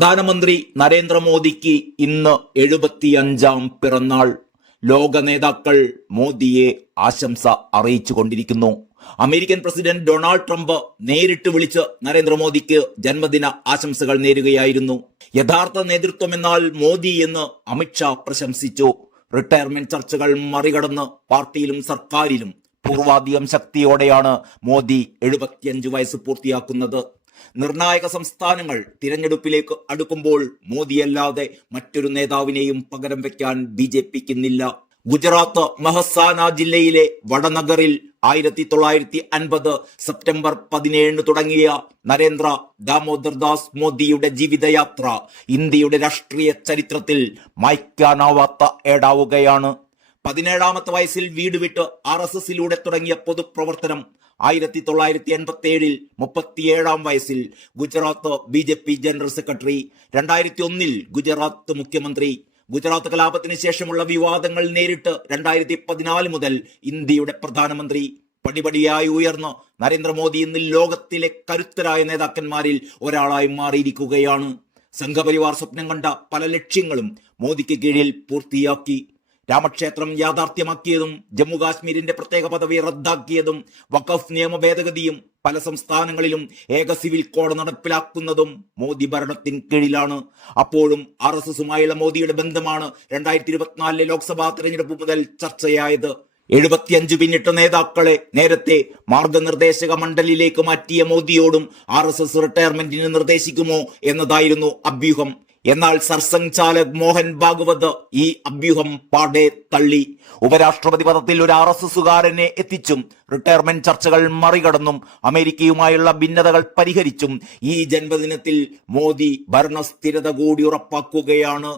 പ്രധാനമന്ത്രി നരേന്ദ്രമോദിക്ക് ഇന്ന് എഴുപത്തിയഞ്ചാം പിറന്നാൾ. ലോക നേതാക്കൾ മോദിയെ ആശംസ അറിയിച്ചു കൊണ്ടിരിക്കുന്നു. അമേരിക്കൻ പ്രസിഡന്റ് ഡൊണാൾഡ് ട്രംപ് നേരിട്ട് വിളിച്ച് നരേന്ദ്രമോദിക്ക് ജന്മദിന ആശംസകൾ നേരുകയായിരുന്നു. യഥാർത്ഥ നേതൃത്വം എന്നാൽ മോദി എന്ന് അമിത്ഷാ പ്രശംസിച്ചു. റിട്ടയർമെന്റ് ചർച്ചകൾ മറികടന്ന് പാർട്ടിയിലും സർക്കാരിലും പൂർവാധികം ശക്തിയോടെയാണ് മോദി എഴുപത്തിയഞ്ച് വയസ്സ് പൂർത്തിയാക്കുന്നത്. നിർണായക സംസ്ഥാനങ്ങൾ തിരഞ്ഞെടുപ്പിലേക്ക് അടുക്കുമ്പോൾ മോദിയല്ലാതെ മറ്റൊരു നേതാവിനെയും പകരം വെക്കാൻ ബി ജെ പിക്കുന്നില്ല. ഗുജറാത്ത് മഹസാന ജില്ലയിലെ വടനഗറിൽ ആയിരത്തി തൊള്ളായിരത്തി അൻപത് സെപ്റ്റംബർ പതിനേഴിന് തുടങ്ങിയ നരേന്ദ്ര ദാമോദർ ദാസ് മോദിയുടെ ജീവിതയാത്ര ഇന്ത്യയുടെ രാഷ്ട്രീയ ചരിത്രത്തിൽ മായ്ക്കാനാവാത്ത ഏടാവുകയാണ്. പതിനേഴാമത്തെ വയസ്സിൽ വീട് വിട്ട് ആർ എസ് എസിലൂടെ തുടങ്ങിയ പൊതുപ്രവർത്തനം ആയിരത്തി തൊള്ളായിരത്തി എൺപത്തി ഏഴിൽ മുപ്പത്തിയേഴാം വയസ്സിൽ Gujarat B J P general secretary രണ്ടായിരത്തി ഒന്നിൽ ഗുജറാത്ത് മുഖ്യമന്ത്രി. ഗുജറാത്ത് കലാപത്തിന് ശേഷമുള്ള വിവാദങ്ങൾ നേരിട്ട് രണ്ടായിരത്തി പതിനാല് മുതൽ ഇന്ത്യയുടെ പ്രധാനമന്ത്രി. പടിപടിയായി ഉയർന്ന് നരേന്ദ്രമോദി ഇന്ന് ലോകത്തിലെ കരുത്തരായ നേതാക്കന്മാരിൽ ഒരാളായി മാറിയിരിക്കുകയാണ്. സംഘപരിവാർ സ്വപ്നം കണ്ട പല ലക്ഷ്യങ്ങളും മോദിക്ക് കീഴിൽ പൂർത്തിയാക്കി. രാമക്ഷേത്രം യാഥാർത്ഥ്യമാക്കിയതും ജമ്മു കാശ്മീരിന്റെ പ്രത്യേക പദവി റദ്ദാക്കിയതും വഖഫ് നിയമ ഭേദഗതിയും പല സംസ്ഥാനങ്ങളിലും ഏക സിവിൽ കോഡ് നടപ്പിലാക്കുന്നതും മോദി ഭരണത്തിന് കീഴിലാണ്. അപ്പോഴും ആർ എസ് എസുമായുള്ള മോദിയുടെ ബന്ധമാണ് രണ്ടായിരത്തി ഇരുപത്തിനാലിലെ ലോക്സഭാ തെരഞ്ഞെടുപ്പ് മുതൽ ചർച്ചയായത്. എഴുപത്തിയഞ്ച് പിന്നിട്ട നേതാക്കളെ നേരത്തെ മാർഗനിർദ്ദേശക മണ്ഡലിലേക്ക് മാറ്റിയ മോദിയോടും ആർ എസ് എസ് റിട്ടയർമെന്റിന് നിർദ്ദേശിക്കുമോ എന്നതായിരുന്നു അഭ്യൂഹം. എന്നാൽ സർസംഗ് ചാലക് മോഹൻ ഭാഗവത് ഈ അഭ്യൂഹം പാടെ തള്ളി. ഉപരാഷ്ട്രപതി പദത്തിൽ ഒരു ആർ എസ് എസുകാരനെ എത്തിച്ചും റിട്ടയർമെന്റ് ചർച്ചകൾ മറികടന്നും അമേരിക്കയുമായുള്ള ഭിന്നതകൾ പരിഹരിച്ചും ഈ ജന്മദിനത്തിൽ മോദി ഭരണസ്ഥിരത കൂടി ഉറപ്പാക്കുകയാണ്.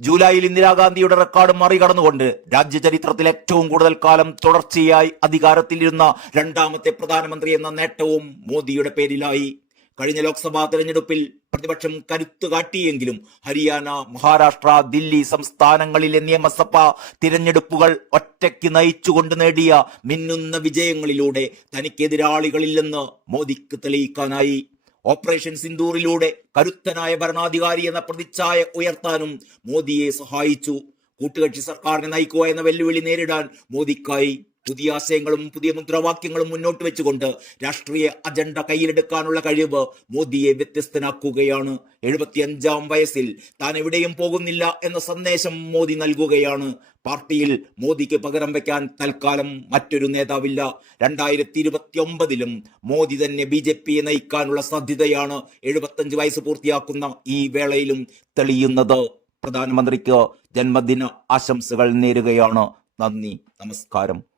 ജൂലൈയിൽ ഇന്ദിരാഗാന്ധിയുടെ റെക്കോർഡ് മറികടന്നുകൊണ്ട് രാജ്യചരിത്രത്തിൽ ഏറ്റവും കൂടുതൽ കാലം തുടർച്ചയായി അധികാരത്തിലിരുന്ന രണ്ടാമത്തെ പ്രധാനമന്ത്രി എന്ന നേട്ടവും മോദിയുടെ പേരിലായി. കഴിഞ്ഞ ലോക്സഭാ തെരഞ്ഞെടുപ്പിൽ പ്രതിപക്ഷം കരുത്തു കാട്ടിയെങ്കിലും ഹരിയാന മഹാരാഷ്ട്ര ദില്ലി സംസ്ഥാനങ്ങളിലെ നിയമസഭ തിരഞ്ഞെടുപ്പുകൾ ഒറ്റയ്ക്ക് നയിച്ചുകൊണ്ട് നേടിയ മിന്നുന്ന വിജയങ്ങളിലൂടെ തനിക്കെതിരാളികളില്ലെന്ന് മോദിക്ക് തെളിയിക്കാനായി. ഓപ്പറേഷൻ സിന്ദൂറിലൂടെ കരുത്തനായ ഭരണാധികാരി എന്ന പ്രതിച്ഛായ ഉയർത്താനും മോദിയെ സഹായിച്ചു. കൂട്ടുകക്ഷി സർക്കാരിനെ നയിക്കുക എന്ന വെല്ലുവിളി നേരിടാൻ മോദിക്കായി. പുതിയ ആശയങ്ങളും പുതിയ മുദ്രാവാക്യങ്ങളും മുന്നോട്ട് വെച്ചുകൊണ്ട് രാഷ്ട്രീയ അജണ്ട കയ്യിലെടുക്കാനുള്ള കഴിവ് മോദിയെ വ്യത്യസ്തനാക്കുകയാണ്. എഴുപത്തിയഞ്ചാം വയസ്സിൽ താൻ എവിടെയും പോകുന്നില്ല എന്ന സന്ദേശം മോദി നൽകുകയാണ്. പാർട്ടിയിൽ മോദിക്ക് പകരം വെക്കാൻ തൽക്കാലം മറ്റൊരു നേതാവില്ല. രണ്ടായിരത്തി ഇരുപത്തി ഒമ്പതിലും മോദി തന്നെ ബി ജെ പിയെ നയിക്കാനുള്ള സാധ്യതയാണ് എഴുപത്തഞ്ച് വയസ്സ് പൂർത്തിയാക്കുന്ന ഈ വേളയിലും തെളിയുന്നത്. പ്രധാനമന്ത്രിക്ക് ജന്മദിന ആശംസകൾ നേരുകയാണ്. നന്ദി നമസ്കാരം.